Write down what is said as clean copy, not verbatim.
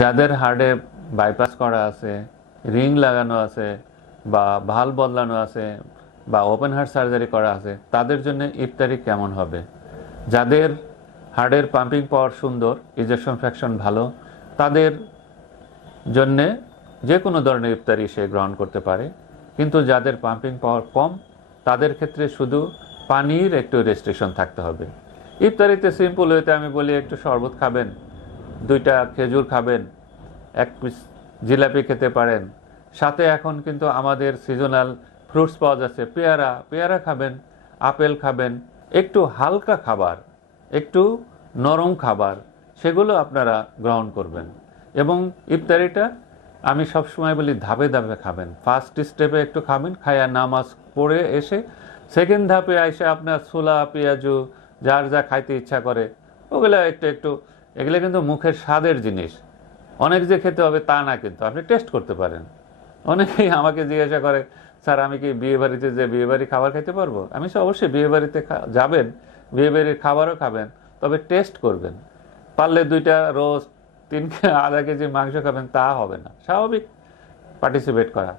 যাদের হার্টে বাইপাস করা আছে, রিং লাগানো আছে, বা ভাল বদলানো আছে, বা ওপেন হার্ট সার্জারি করা আছে, তাদের জন্য ইফতারি কেমন হবে? যাদের হার্টের পাম্পিং পাওয়ার সুন্দর, ইজেকশন ফ্র্যাকশন ভালো, তাদের জন্যে যে কোনো ধরনের ইফতারি সে গ্রহণ করতে পারে। কিন্তু যাদের পাম্পিং পাওয়ার কম, তাদের ক্ষেত্রে শুধু পানির একটু রেস্ট্রিকশন থাকতে হবে। ইফতারিতে সিম্পল হইতে আমি বলি একটু শরবত খাবেন, 2টা খেজুর খাবেন, 1 পিস জিলাপি খেতে পারেন। সাথে এখন কিন্তু আমাদের সিজনাল ফ্রুটস পাওয়া যাচ্ছে, পেয়ারা পেয়ারা খাবেন, আপেল খাবেন। একটু হালকা খাবার, একটু নরম খাবার, সেগুলো আপনারা গ্রহণ করবেন। এবং ইফতারিটা আমি সবসময় বলি ধাপে ধাপে খাবেন। ফার্স্ট স্টেপে একটু খাবেন, খায়া নামাজ পড়ে এসে সেকেন্ড ধাপে এসে আপনার ছোলা পেঁয়াজু যার যা খাইতে ইচ্ছা করে ওগুলো একটু একটু, এগুলো কিন্তু মুখের স্বাদের জিনিস। অনেক যে খেতে হবে তা না, কিন্তু আপনি টেস্ট করতে পারেন। অনেকেই আমাকে জিজ্ঞাসা করে, স্যার আমি কি বিয়ে বাড়িতে যে বিয়ে বাড়ি খাবার খেতে পারবো? আমি অবশ্যই বিয়ে বাড়িতে যাবেন, বিয়ে বাড়ির খাবারও খাবেন, তবে টেস্ট করবেন। পারলে 2টা রোস্ট, 3 আধা কেজি মাংস খাবেন তা হবে না, স্বাভাবিক পার্টিসিপেট করা।